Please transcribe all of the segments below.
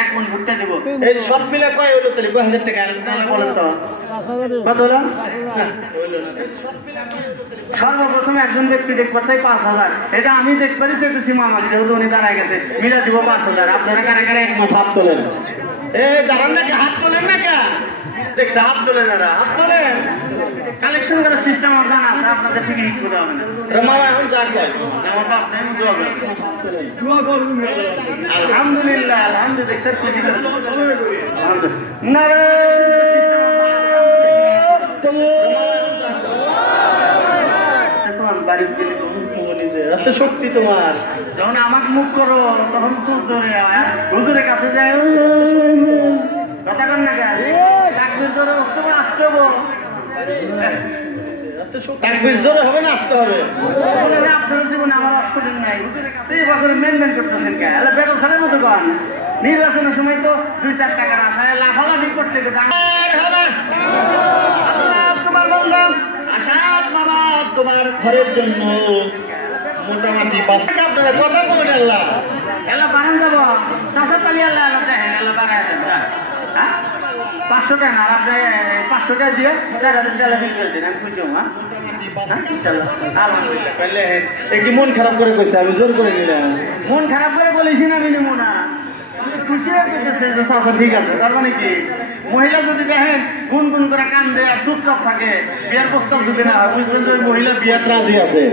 এক মন ভুট্টা দেবো। এই সব মিলে কয় হলো তাহলে 2000 টাকা বলেন তো কত হলো? সর্বপ্রথমে একজন ব্যক্তি দেখতে পাচ্ছি 5000, এটা আমি দেখতে পারি সেটা মামাকে, যেহেতু উনি দাঁড়ায় গেছে, মিলে দিব 5000। আপনারা কারা কারা এক মুঠ হাত তোলেন? এই দাঁড়ান নাকি, হাত তোলেন না কে? দেখছে হাত তোলেন, এরা হাত তোলেন। কালেকশন করার সিস্টেম আমার জানা আছে, আপনাদের থেকে হিট করে হবে না। মামা এখন যা কয় আমার বাপ নেই, দোয়া করুন। আলহামদুলিল্লাহ, আলহামদুলিল্লাহ। দেখছেন খুশি করে শক্তি তোমার। যখন আমাকে মুখ করো তখন তো ধরে হুজুরের কাছে যায়, কথা কন না চাকরির ধরে আসতে হবো, চাকরির জোরে হবে না, আসতে হবে। আপনার জীবনে আমার অষ্টদিন নাই, এই বছরে মেনটেন করতেছেন কে? বেতন ছাড়ের মতো কন। নির্বাচনের সময় তো 2-4 টাকার আশায় লাফালাফি করতে তোমার বললাম আশাদ মামা তোমার ঘরের জন্য মোটামুটি 5 টাকা। আপনারা কথা বলেন, আল্লাহ এলা বানান যাবো চাষা তালি আল্লাহ দেখেন, এলা বানায় দেন 500 টাকা। আর আপনি 500 টাকা দিয়ে 4000 টাকা বিল করে দিন, আমি খুশি হবো। আলহামদুলিল্লাহ। পারলে কি মন খারাপ করে কইছে? আমি জোর করে নিলাম। মন খারাপ করে বলেছি না, আমি নিবো না, খুশি হয়ে গেছে। আচ্ছা ঠিক আছে। তার মানে কি, মহিলা যদি দেখেন গুনগুন করে কান্দে আর চুপচাপ থাকে, বিয়ার প্রস্তাব যদি না হয়, বুঝবেন যে ওই মহিলা বিয়াত রাজি আছে।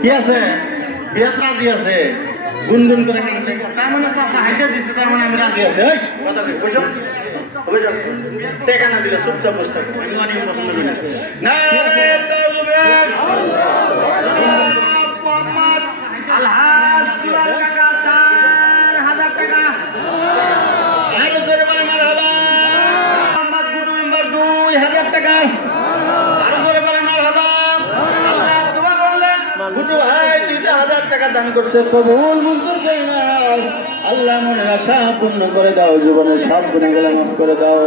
কি আছে? বিয়াত রাজি আছে, গুনগুন করে কান্দে। তার মানে চাষা হাসে দিচ্ছে, তার মানে আমি রাজি আছে। কথা বুঝো টেকা না দিলে চুপচাপ বসে থাকবো। আমি অনেক পছন্দ করি না। আলহাজ 4000 টাকা, 4000 টাকা। আরো জোরে বলে মারহাবা। মোহাম্মদ গুরু মেম্বার 2000 টাকা। আরো জোরে বলে মারহাবা। আল্লাহ তোমার বলে গুরু ভাই 2000 টাকা দান করছে, কবুল মঞ্জুর করে নাও। আল্লাহ মনের আশা পূর্ণ করে দাও, জীবনের সব গুনাহগুলো মাফ করে দাও।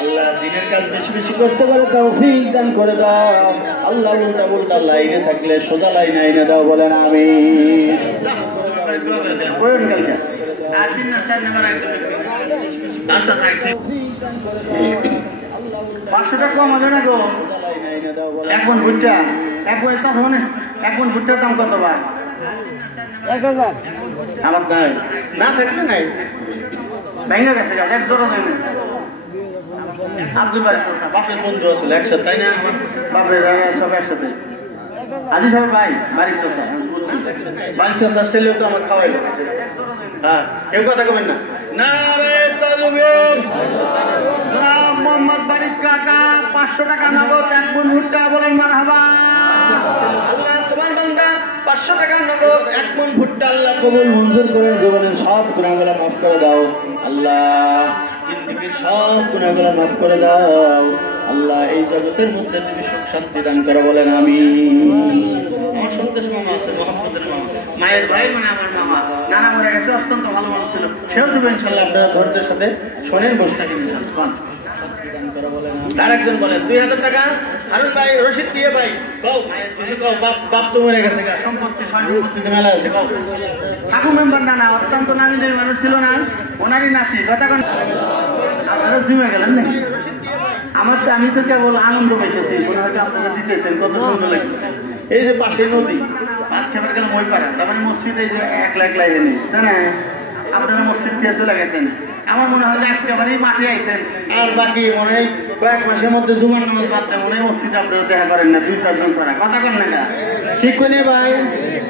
আল্লাহ দিনের কাজ বেশি বেশি করতে পারে তৌফিক দান করে দাও। আল্লাহ উল্টা উল্টা লাইনে থাকলে সোজা লাইনে আইনে দাও, বলেন আমিন। 500 টাকা কম হবে না গো? এক মন ভুট্টা, এক মন ভুট্টার দাম কত ভাই? 1000। আমার নাই, না থাকলে নাই, ভেঙে গেছে গাছ, এক জোড়া দেয় না। আব্দুল বাড়ি বাপের বন্ধু আসলে একসাথে, তাই না? বাপের সব একসাথে। আজি সাহেব ভাই বাড়ির চোষা, বাড়ির চোষা ছেলেও তো আমার খাওয়াইলো। হ্যাঁ, কেউ কথা কবেন না। মোহাম্মদ বাড়ির কাকা 500 টাকা নগদ, এক মন ভুট্টা, বলেন মারহাবা। আল্লাহ তোমার বান্দা 500 টাকা নগদ, এক মন ভুট্টা আল্লাহ কবুল মঞ্জুর করে জীবনের সব গুনাহগুলো মাফ করে দাও। আল্লাহ জিন্দেগীর সব গুনাহগুলো মাফ করে দাও। আল্লাহ এই জগতের মধ্যে তুমি সুখ শান্তি দান করো, বলেন আমিন। আমার সন্দেশ মামা আছে, মোহাম্মদের মামা, মায়ের ভাই, মানে আমার মামা। নানা মরে গেছে, অত্যন্ত ভালো মানুষ ছিল, সেও দেবে ইনশাল্লাহ। আপনারা ধৈর্যের সাথে শোনেন, বসে থাকেন। তার একজন বলেন 2000 টাকা। হারুন ভাই, রশিদ দিয়ে ভাই, কও কিছু কও। বাপ তো মরে গেছে, সম্পত্তি সম্পত্তিতে মেলা আছে, কও। সাকু মেম্বার না অত্যন্ত নামি যে মানুষ ছিল না, ওনারই নাতি। কথা কন, আপনারা জুমে গেলেন নাকি? আমার তো, আমি তো কেবল আনন্দ পাইতেছি, মনে হয়তো আপনারা দিতেছেন, কত সুন্দর লাগতেছে। এই যে পাশে নদী, পাঁচ খেপার গেলাম ওই পাড়া, তার মানে মসজিদ এই যে একলা এনে, তাই না? আপনারা মসজিদ থেকে চলে গেছেন। আমার মনে হয় যে আজকে আবার এই মাঠে আইছেন, আর বাকি মনে হয় কয়েক মাসের মধ্যে জুমার নামাজ বাদ দেয়, মনে হয় মসজিদে আপনারা দেখা করেন না 2-4 জন ছাড়া। কথা কন না, ঠিক করে ভাই?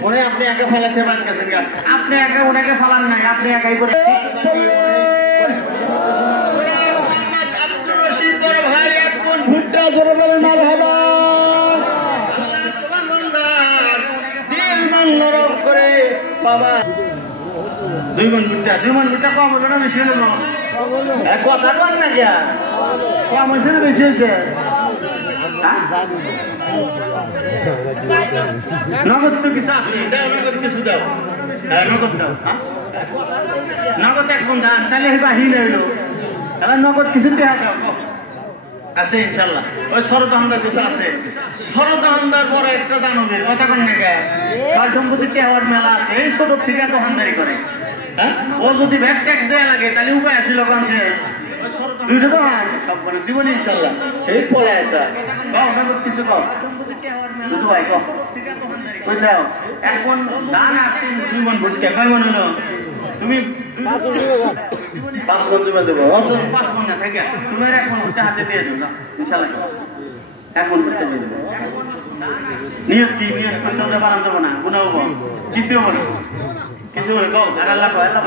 মনে হয় আপনি একা ফেলাতে বাদ গেছেন। আপনি একা ওনাকে ফালান নাই, আপনি একাই করে। আব্দুর রশিদ বড় ভাই, এক মন ভুট্টা, জোরে বলেন মারহাবা। আল্লাহ তোমার বান্দার দিল মন নরম করে বাবা। 2 মন ভুট্টা কম হলো না বেশি হলো? কথা কন না, কম হয়েছে না বেশি হয়েছে? নগদ তো কিছু আছে, নগদ কিছু দাও, নগদ দাও। নগদ 1 মন ধান, তাহলে বাহির হইলো। তাহলে নগদ কিছু টাকা দাও আছে ইনশাল্লাহ। ওই শরদানদার কিছু আছে, শরদানদার বড় একটা দানবীর। কথা কন না, সম্পত্তি টেহার মেলা আছে, এই ছোট থেকে দোকানদারি করে। হ্যাঁ ও যদি ব্যাগ ট্যাক্স দেয়া লাগে তাহলে উপায় ছিল কোন সে দুইটা তো সব করে জীবন ইনশাল্লাহ এই পড়ে আছে কও না কিছু কও দুটো ভাই কও কইছাও এখন দান আর দুই মন ভুট্টা কয় মন হলো তুমি 5 মন দিবা দেবো অত 5 মন না থাকে তুমি এখন ভুট্টা হাতে দিয়ে দাও না ইনশাল্লাহ এখন ভুট্টা দিয়ে দেবো নিয়ত কি নিয়ত করতে বানান দেবো না গুনাহ হবো কিছু হবো কিছু হলে কও আর আল্লাহ কয় আল্লাহ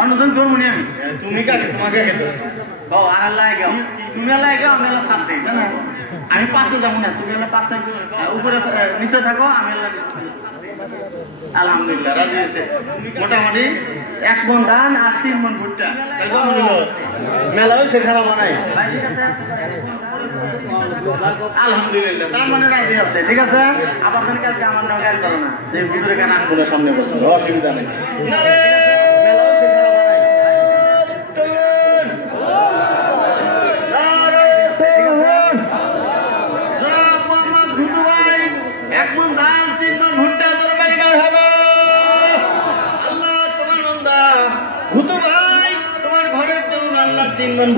অন্যজন করবো নি আমি তুমি কাকে তোমাকে আগে ধরছি কও আর আল্লাহ গাও তুমি আল্লাহ গাও আমি আল্লাহ সাথ দেই জানো আমি পাশে যাবো না তুমি আল্লাহ পাশে উপরে নিচে থাকো আমি আল্লাহ আলহামদুলিল্লাহ রাজি হয়েছে মোটামুটি 1 মন ধান আর 3 মন ভুট্টা মেলা হয়েছে খারাপ বানাই আলহামদুলিল্লাহ তার মানে রাজি আছে ঠিক আছে আবার কালকে আমার নাম গাইল করো না যে ভিতরে কেন আসবো না সামনে বসে অসুবিধা নেই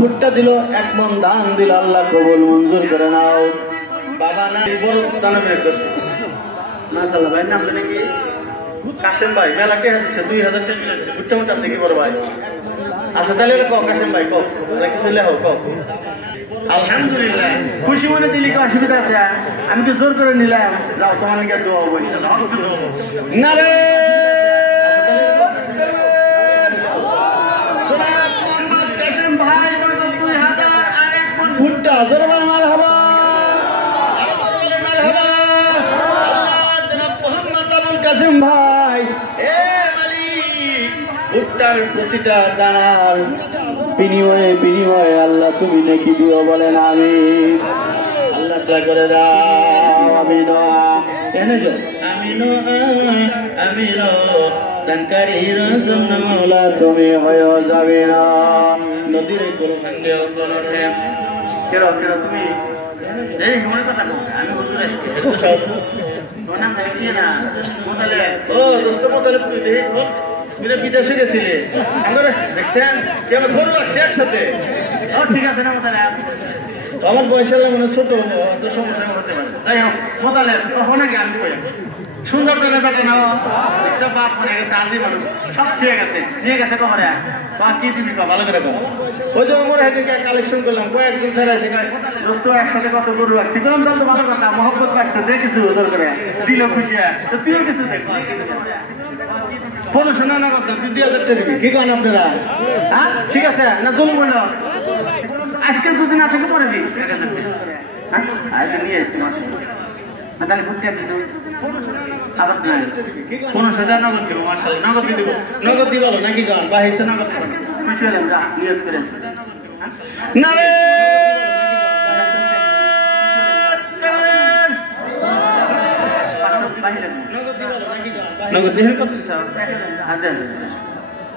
ভুট্টা দিল 1 মন দান দিল আল্লাহ কবুল মঞ্জুর করে নাও বাবা না বড় দানা বের করছে মাশাআল্লাহ ভাই নাম জানেন কি কাশেম ভাই মেলা টাকা দিচ্ছে 2000 টাকা দিচ্ছে ভুট্টা মোটা আছে কি বড় ভাই আচ্ছা তাহলে কও কাশেম ভাই কও কিছু লেখো কও আলহামদুলিল্লাহ খুশি মনে দিলি কি অসুবিধা আছে আমি তো জোর করে নিলাম যাও তোমার নিকে দোয়া হবো না রে ভুট্টা জোরে বল মারহাবা জনাব মোহাম্মদ আবুল কাসেম ভাই এ মালিক ভুট্টার প্রতিটা দানার বিনিময়ে আল্লাহ তুমি নেকি দিও বলেন আমিন আল্লাহ দয়া করে দাও আমিন এনে যাও আমিন দানকারীর জন্য মাওলা তুমি হয়ে যাবে না নদীর কোল ভাঙে অন্তর ওঠে কেরো তুমি এই মনে কথা কও আমি হুজুর আজকে তোনা দেখি না মোতালে ও দোস্ত মোতালে তুই দেখ তুই বিদেশে গেছিলে আমরা দেখছেন যে আমরা গরু রাখছি একসাথে ও ঠিক আছে না মোতালে আমার বয়স হলে মনে ছোট তো সমস্যা হতে পারে তাই হোক মোতালে তখন আগে আমি কই সুন্দর করে বেটা নাও সব বাপ মরে গেছে আলদি মানুষ সব ঠিক আছে নিয়ে গেছে কবরে কি দিবি ভালো করে কর ওই যে আমার হাতে কালেকশন করলাম কয়েকজন স্যার আছে দোস্ত একসাথে কত গরু রাখছি তো আমরা তো ভালো কথা মহব্বত বাড়ছে যে কিছু ওদের করে দিল খুশি তো তুইও কিছু দেখছিস পড়াশোনা না করতাম তুই 2000 টাকা দিবি কি করেন আপনারা হ্যাঁ ঠিক আছে না জল বললো আজকে যদি না থেকে পরে দিস 1000 টাকা হ্যাঁ আজ নিয়ে এসছি মাসে তাহলে ঘুরতে কিছু আবার 15,000 নগদ দিব মাশাআল্লাহ নগদ দিব নগদ দিব নাকি গান বাহির সে নগদ দিব খুশি হলাম যা নিয়ত করে না রে নগদ দিব কত স্যার আচ্ছা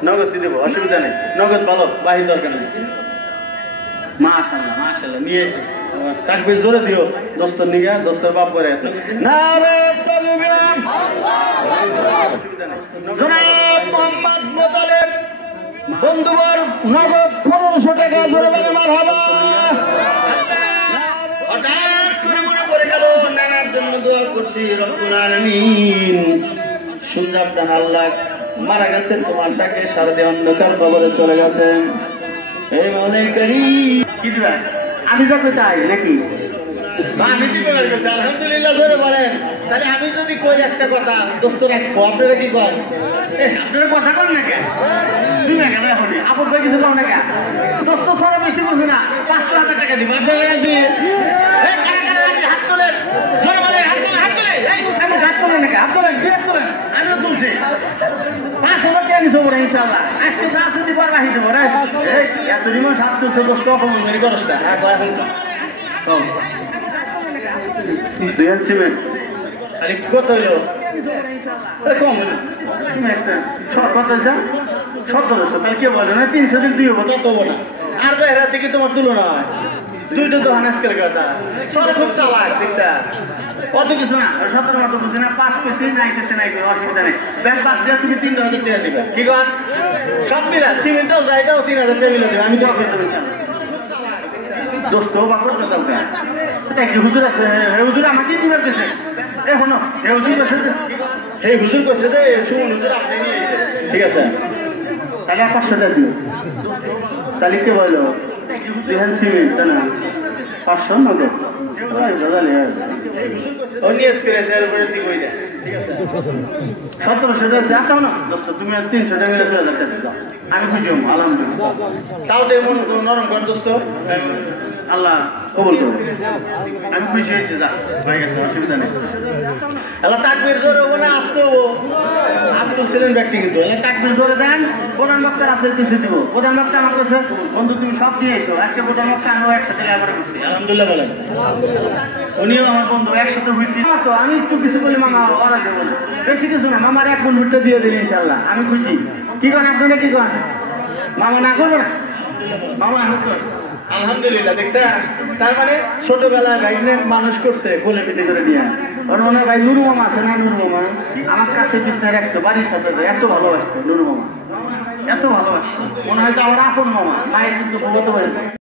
নগদ দিব অসুবিধা নেই নগদ ভালো বাহির দরকার নেই মাশাআল্লাহ মাশাআল্লাহ নিয়ে এসে কাকবে জোরে দিও দোস্তর নিগা দোস্তর বাপ করে আছে নারে তাকবীর জনাব মোহাম্মদ মোতালেব বন্ধুবর নগদ 1500 টাকা জোরে বলে মারহাবা হঠাৎ করে মনে পড়ে গেল নানার জন্য দোয়া করছি রব্বুল আলামিন সুন্নাত আল্লাহ মারা গেছে তোমার তাকে সারদে অন্ধকার কবরে চলে গেছেন এই মাওলাই কারীম কি দিবা আমি যা কই তাই নাকি আমি দিব আলহামদুলিল্লাহ জোরে বলেন তাহলে আমি যদি কই একটা কথা দোস্ত রাখবো আপনারা কি করেন আপনারা কথা কন না কেন তুমি কেন এখন আপন ভাই কিছু কও না কেন দোস্ত ছড়া বেশি বলছো না 5,000 টাকা দিব আপনারা রাজি এই কারা হাত তোলেন জোরে বলেন হাত তোলে এই আমি হাত তোলেন না হাত তোলেন হাত তোলেন আমিও তুলছি 5,000 টাকা নিছো বড় ইনশাআল্লাহ আজকে যা আছে পারবা হিসেব রে এই এত রিমন হাত তুলছে দোস্ত অপমান করি করছটা হ্যাঁ কয় এখন কও দুই সিমেন্ট খালি কত হইলো কম কত যা 1700 তাহলে কে বলে না 300 দিন 2 হবো তত হবো না আর বেহরা থেকে তোমার তুলনা হয় তুই তো তখন আজকের কথা সরে খুব চালাক দেখছা কত কিছু না 17 মতো বুঝি না 5 পেসি নাইতেছে নাই কোনো অসুবিধা নেই ব্যাংক বাদ দিয়ে তুমি 3000 টাকা দিবা কি কর সব মিলা সিমেন্টও যাইটাও 3000 টাকা মিলে দিবে আমি তো দোস্ত বা করতে চাও কেন এটা কি হুজুর আছে হে হুজুর আমাকে দিবার দিছে এ শোনো হে হুজুর কইছে হে হুজুর কইছে যে শুনুন হুজুর আপনি নিয়ে এসে ঠিক আছে তাহলে 500 টাকা দিও তাহলে কে বললো দিহান সিমেন্ট তাই না 500 না দেখ ওই দাদা নিয়ে ও নিয়ে করেছে এর উপরে দিবই না ঠিক আছে 1700 টাকা আছে না দোস্ত তুমি আর 300 টাকা মিলে 2000 টাকা দাও আমি খুঁজি আলহামদুলিল্লাহ তাও দে মন নরম কর দোস্ত আল্লাহ কবুল করুন আমি খুশি হয়েছি যা হয়ে গেছে অসুবিধা নেই আল্লাহ তাকবীর জোরে বলে আসতো আব্দুল ছিলেন ব্যক্তি কিন্তু আল্লাহ তাকবীর জোরে দেন প্রধান বক্তার আছে কিছু দিব প্রধান বক্তা আমার কাছে বন্ধু তুমি সব দিয়ে এসো আজকে প্রধান বক্তা আমিও একসাথে আবার করছি আলহামদুলিল্লাহ বলেন উনিও আমার বন্ধু একসাথে হয়েছি তো আমি একটু কিছু বলি মামা ওরা দেবো বেশি কিছু না মামার 1 মিনিটটা দিয়ে দিন ইনশাল্লাহ আমি খুশি কি করেন আপনারা কি করেন মামা না করবো না মামা আমি কর আলহামদুলিল্লাহ দেখছে তার মানে ছোটবেলায় ভাই মানুষ করছে কোলে পিঠে করে নিয়ে ওর মনে ভাই নুরু মামা আছে না নুরু মামা আমার কাছে বিছনায় রাখতো বাড়ির সাথে এত ভালোবাসতো নুরু মামা এত ভালোবাসতো মনে হয় আমার আপন মামা মায়ের কিন্তু বলতে পারে